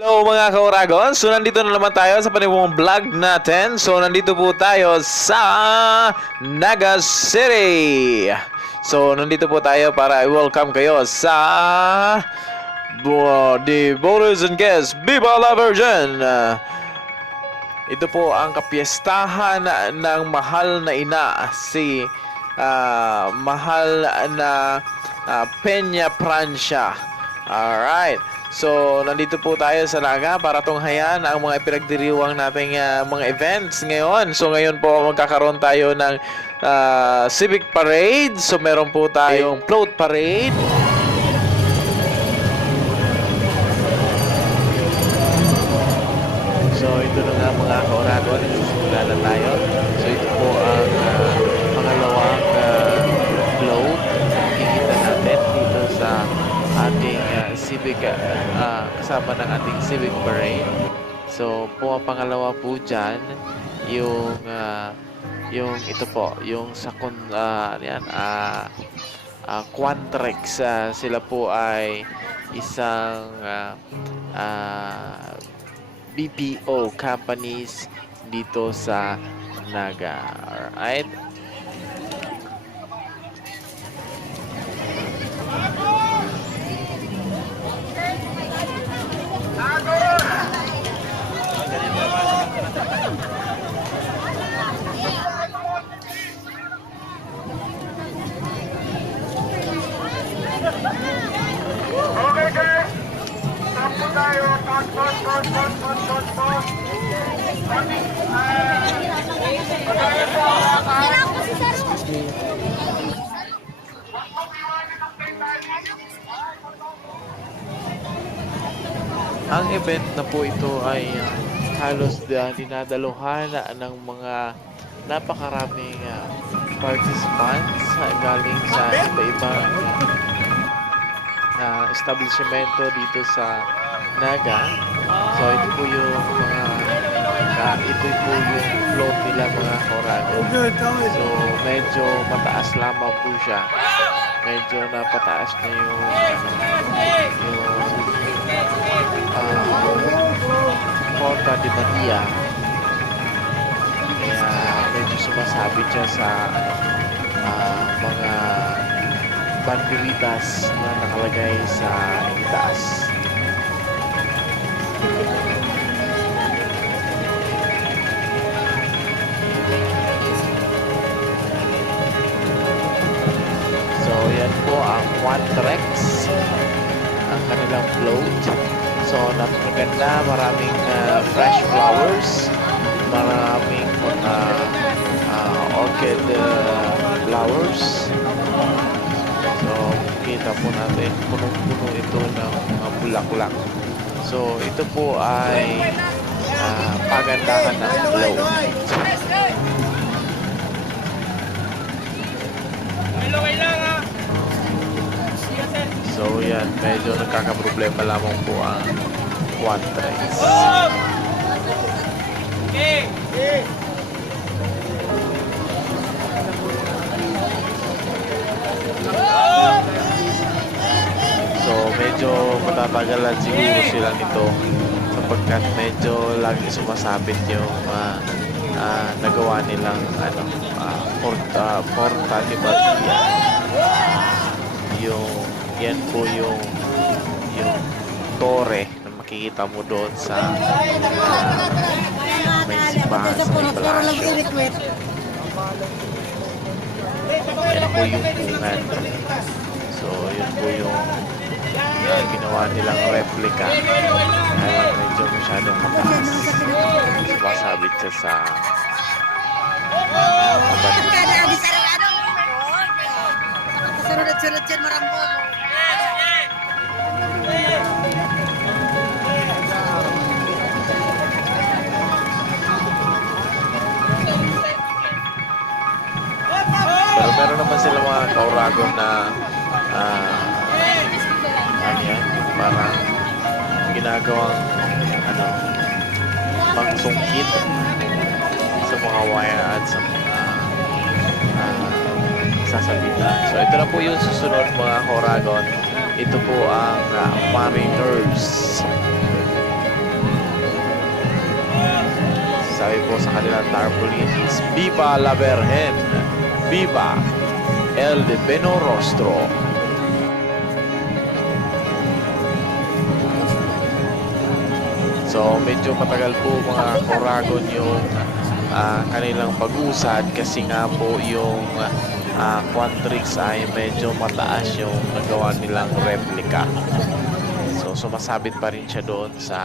Hello mga ka-Oragon. So nandito na naman tayo sa panibong vlog natin. So nandito po tayo sa Naga City. So nandito po tayo para i-welcome kayo sa the voters and guests. Viva la Virgin! Ito po ang kapistahan ng mahal na ina, si mahal na Peñafrancia. Alright. So, nandito po tayo sa Naga para tunghayan ang mga ipinagdiriwang nating mga events ngayon. So, ngayon po magkakaroon tayo ng civic parade. So, meron po tayong float parade. So, ito na nga mga ka-Oragon. Nagsisimula na tayo. So, ito po ang pangalawang float. Nakikita natin dito sa ating civic kasama ng ating civic parade. So po ang pangalawa po dyan yung ito po yung sa Quantrex. Sila po ay isang BPO companies dito sa Naga. Alright. Okay guys, tapos tayo, pos. Ang event na po ito ay halos dinadaluhan ng mga napakaraming participants galing sa iba-ibang establishmento dito sa Naga. So ito po yung float nila mga Oragon. So medyo mataas lamang po siya. Medyo napataas na yung Porta de Matia. Kaya medyo sumasabit siya sa mga banderitas na nakalagay sa itaas. So yan po ang Quantrex, ang kanilang float. So napakaganda, maraming fresh flowers, maraming orchid flowers. So kita po natin punong-puno ito ng mga bulaklak. So ito po ay pagandahan ng float. So yan, medyo nagkakaproblema lamang po ang Quantrex. So medyo matatagalan siguro sila nito sapagkat medyo lagi sumasabit yung nagawa nilang Porta de Matia. Yan po yung tore na makikita mo doon sa may simbahan sa may palasyo. Yan po yung pungan. So yun po yung ginawa nilang replica. Kaya medyo masyadong mataas. Sumasabit siya sa pero meron naman sila mga ka-Oragon na parang ginagawang pangsungkit sa mga wire at sa mga sasabitan. So ito na po yung susunod mga ka-Oragon. Ito po ang mariners. sa kanilang tarpaulin is Viva la Virgen, Viva el Divino Rostro. So medyo matagal po mga Oragon yung kanilang pag-usad kasi nga po yung quantrix ay medyo mataas yung nagawa nilang replica. So sumasabit pa rin siya doon sa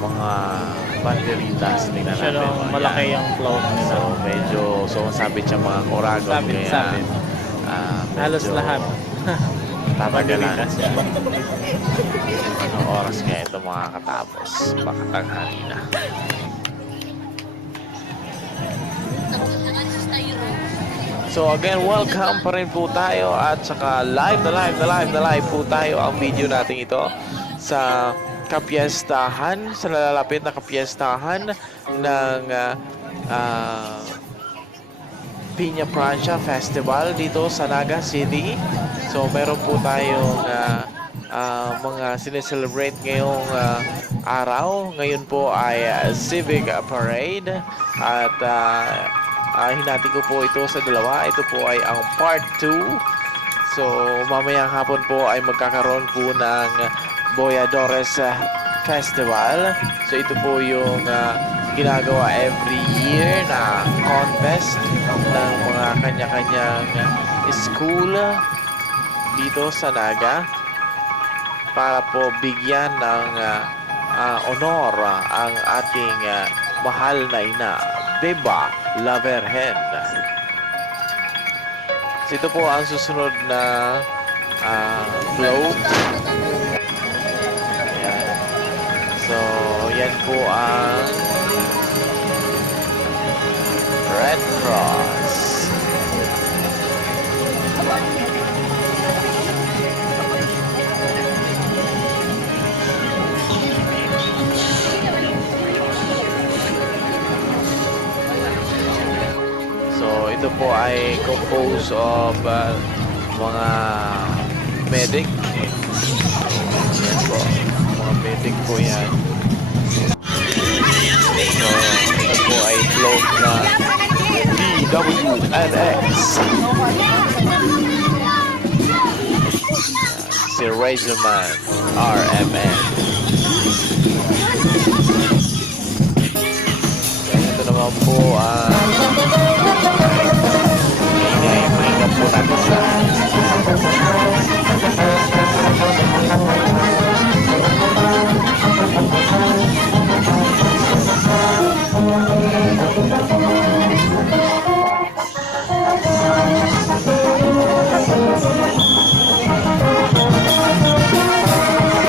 mga banderitas. Tingnan Siya natin. lang malaki yung float nila. So medyo sumasabit siya mga Oragon. Sabit. Halos lahat. Tatagalan. Banderitas siya. Anong oras nga ito makakatapos? Baka tanghali na. So again, welcome pa rin po tayo at saka live po tayo ang video natin ito sa kapistahan, sa nalalapit na kapistahan ng Peñafrancia Festival dito sa Naga City. So meron po tayong mga sineselebrate ngayong araw. Ngayon po ay Civic Parade at hinati ko po ito sa dalawa. Ito po ay ang part 2. So mamayang hapon po ay magkakaroon po ng Boyadores Festival. So ito po yung ginagawa every year na contest ng mga kanya-kanyang school dito sa Naga para po bigyan ng honor ang ating mahal na ina, Viva la Virgen. So ito po ang susunod na float. Ayan. So yan po ang Red Cross. So ito po ay composed of mga medic. Yan po, mga medic po yan. So ito po ay float na DWNX. Si Regiment RMN. Ito naman po ingay po natin sa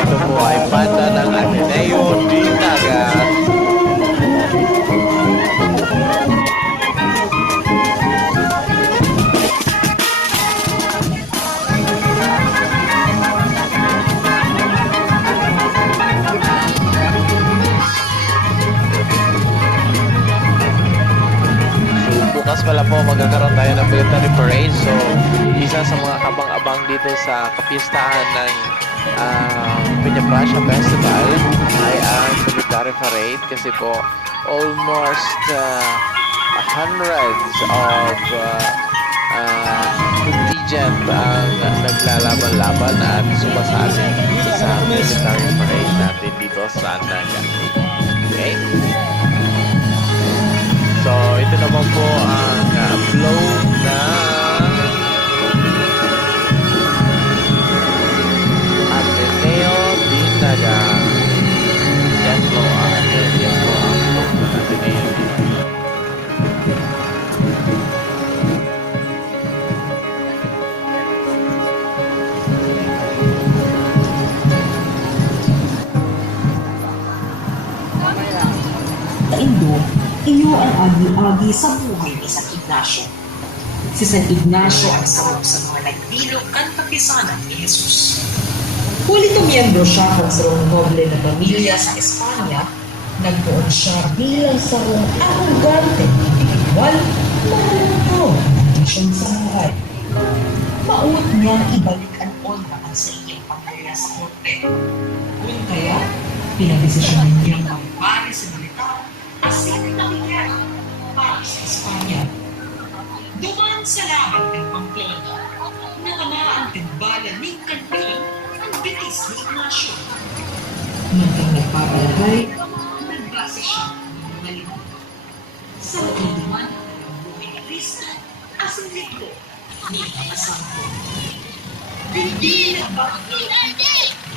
ito po ay banda ng Ateneo di Naga. Bukas pala po magkakaroon tayo ng military parade. So isa sa mga kabang-abang dito sa kapistahan ng Peñafrancia Festival ay ang military parade kasi po almost hundreds of contingent ang naglalaban-laban at sumasali sa military parade natin dito sa Naga. Okay? So, ito naman po ang float na Ateneo di Naga. Yan po ang float na Ateneo di Naga. Indo, iyo ang agi-agi sa buhay ni San Ignacio. Si San Ignacio ang sarap sa mga nagdilog ang kapisanan ni Jesus. Hulito miyembro siya ng sarong noble na pamilya sa Espanya, nagbuon siya bilang sarong arrogante, individual, mahalakaw, condition sa buhay. Mauot niyang ibalik ang honra ang sa iyong pamilya sa korte. Kung kaya, pinagdesisyon niyang magbari sa militar Corona na ang timbalan ni Kanpil ang bilis ni Ignacio. Nang nagpapalagay, nagbasa siya ng mga lima. Sa makiduman ng buhay ni Cristo as ang likbo ni mga sangko. Hindi nagbago. Hindi nagbago.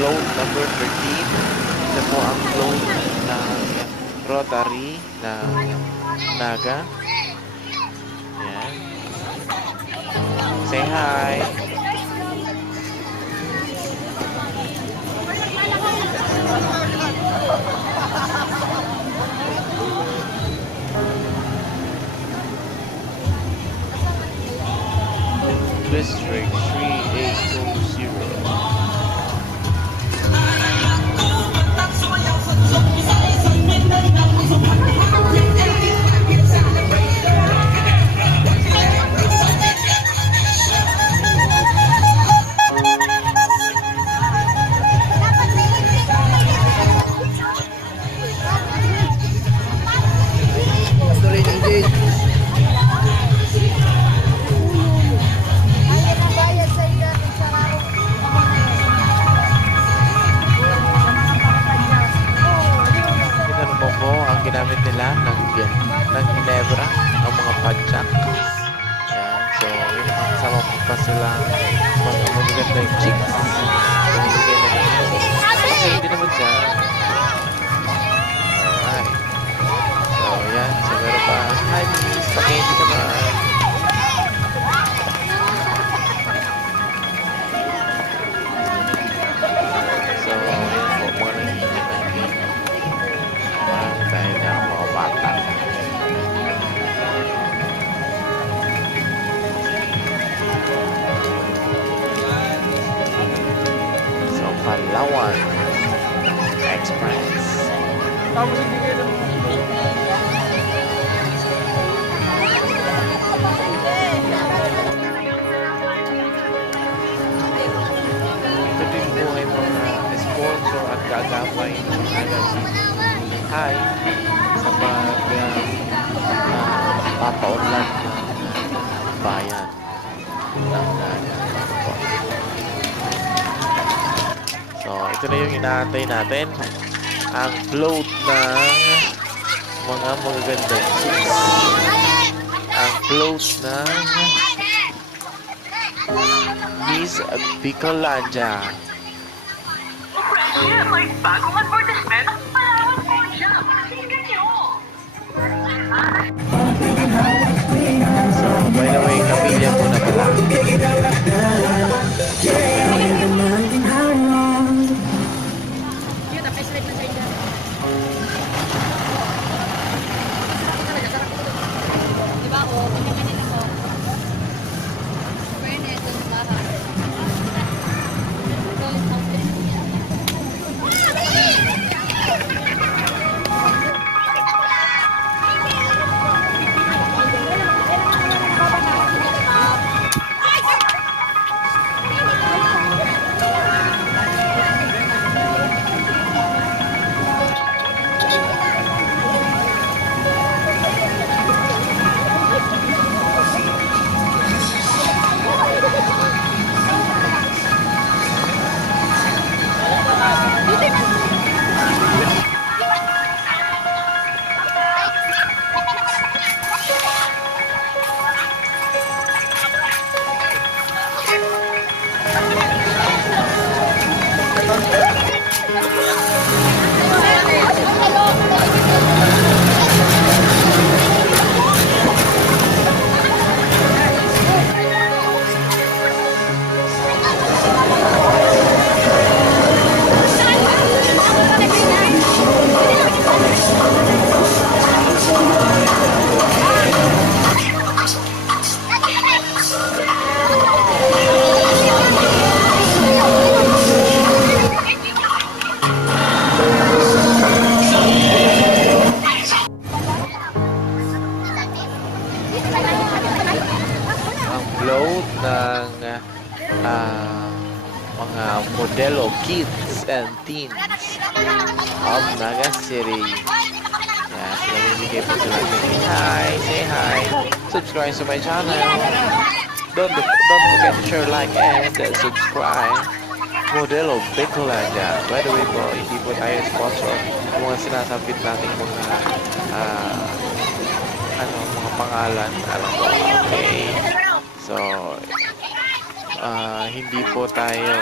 Float number 13. Ito po ang float ng Rotary ng Naga. Yan. Say hi! District 3820. Ginamit nila ng Ginebra, ang mga padjak. Yan. So, yun ang kasama pa sila mga magagandang chicks. Bumibigay na nila. Okay, hindi naman siya. Alright. So, yan. So, meron pa. Hi, miss. Paki-hindi naman. So, yan po. Mga nangingin natin. Tayo na ang mga bata. So, Palawan Express. Ito din po ay mga sponsor at kagabay ng Hi sa papaunlad ng bayan ng Naga. So, ito na yung inaantay natin. Ang float ng mga magagandang chicks. Ang float ng Miss Bicolandia. May bagong advertisement ang Palawan po siya. Pakinggan niyo. So, by the way, kapilya po na pala. ang float ng mga modelo kids and teens of Naga City. Yeah, so namimigay po sila ng hi, say hi, subscribe to my channel. Don't forget to share, like, and subscribe. Modelo Bicolano. By the way po, hindi po tayo sponsor. Mga sinasabit natin mga mga pangalan. Alam ko, okay. So, hindi po tayo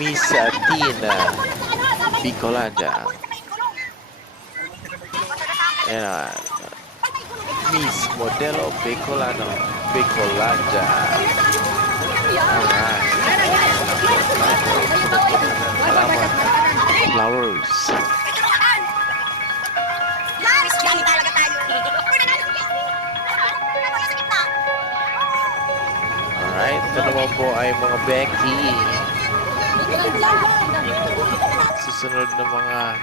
Miss Tina Bicolano. Yan, Miss Modelo Bicolano. Bicolano. Alright. Salamat. Flowers. Alright, ito naman po ay mga Becky. Susunod na mga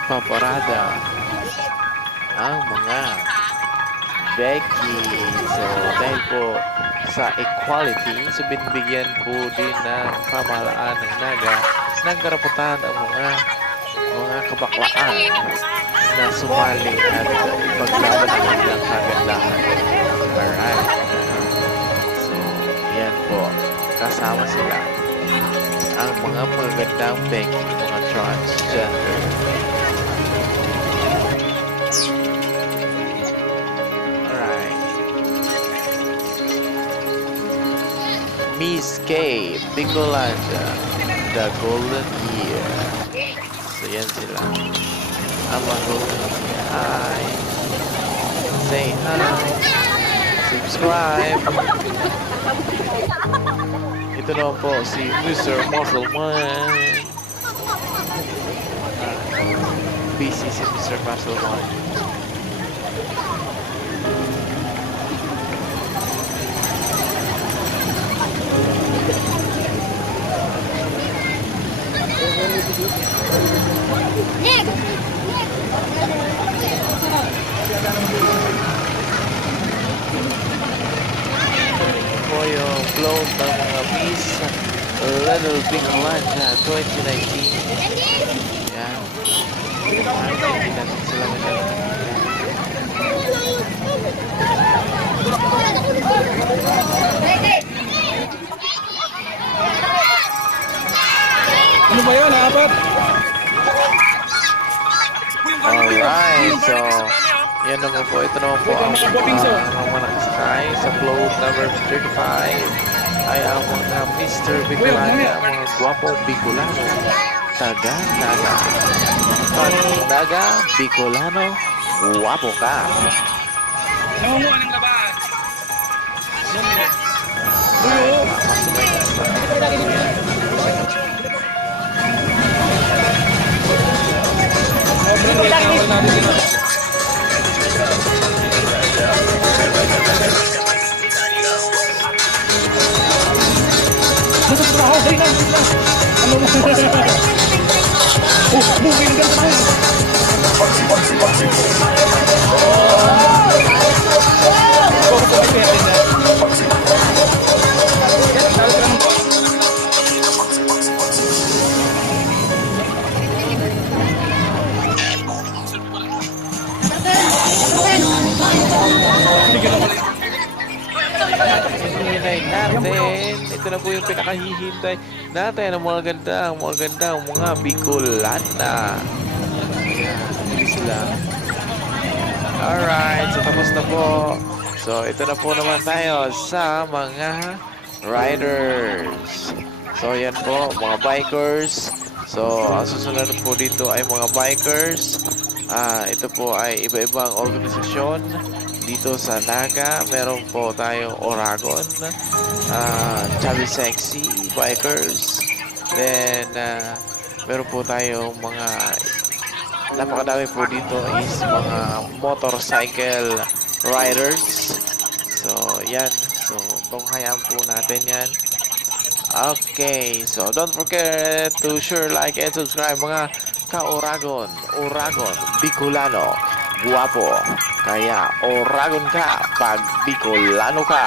ipaparada ang mga Becky. So, dahil po sa equality, so binibigyan po din ng pamahalaan ng Naga ng karapatan ang mga kabaklaan na sumali at ipaglaban ang kanilang kagandahan. Alright. So, yan po. Kasama sila ang mga magagandang Becky, mga transgender. Miss K. Bicolano, the Golden Year. So, yan sila. Ang mga Golden Year. Hi. Say hi. Subscribe. Ito naman po si Mr. Muscleman. Busy si Mr. Muscleman. Po yung float ng mga Miss Little Bicolano 2019. Yan. Hindi natin sila magalang. Ano ba yun? Apat? Alright, so yan naman po. Ito naman po ang mga nakasakay sa float number 35 ay ang mga Mr. Bicolano, mga gwapong Bicolano, taga Naga. Pag Naga Bicolano, guwapo ka. Nangunguha ng laban. Hinihintay natin. Ito na po yung pinakahihintay natin. Ang mga ganda, mga Bicolana. Ayan, bilis lang. Alright, so tapos na po. So, ito na po naman tayo sa mga riders. So, yan po, mga bikers. So, ang susunod po dito ay mga bikers. Ito po ay iba-ibang organisasyon dito sa Naga. Meron po tayong Oragon, Chubby Sexy Bikers. Then, meron po tayong mga napakadami po dito is mga motorcycle riders. So, yan. So, tunghayaan po natin yan. Okay, so don't forget to share, like, and subscribe mga ka-Oragon. Oragon, Bicolano, guwapo. Kaya Oragon ka pag Bicolano ka.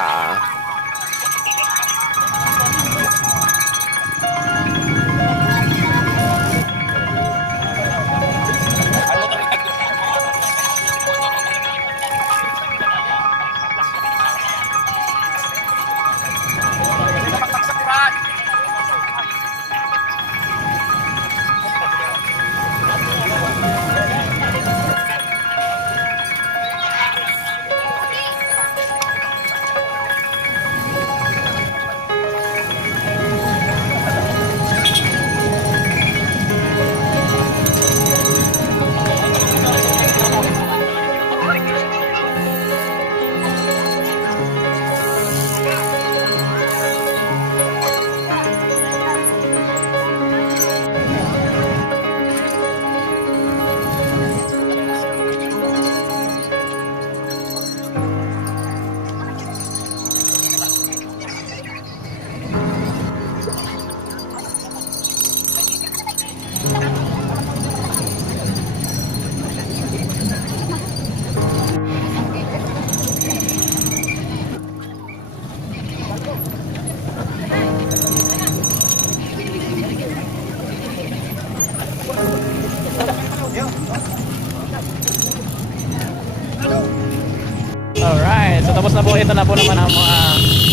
Alright, so tapos na po. Ito na po naman ang mga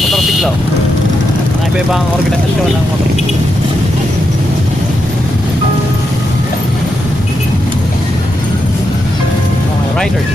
motorsiklo. Mga iba-ibang organisasyon ng motorsiklo. Mga riders.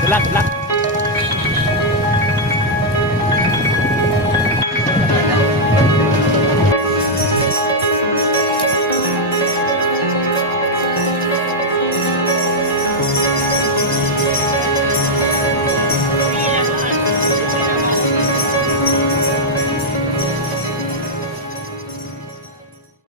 Good luck, good luck.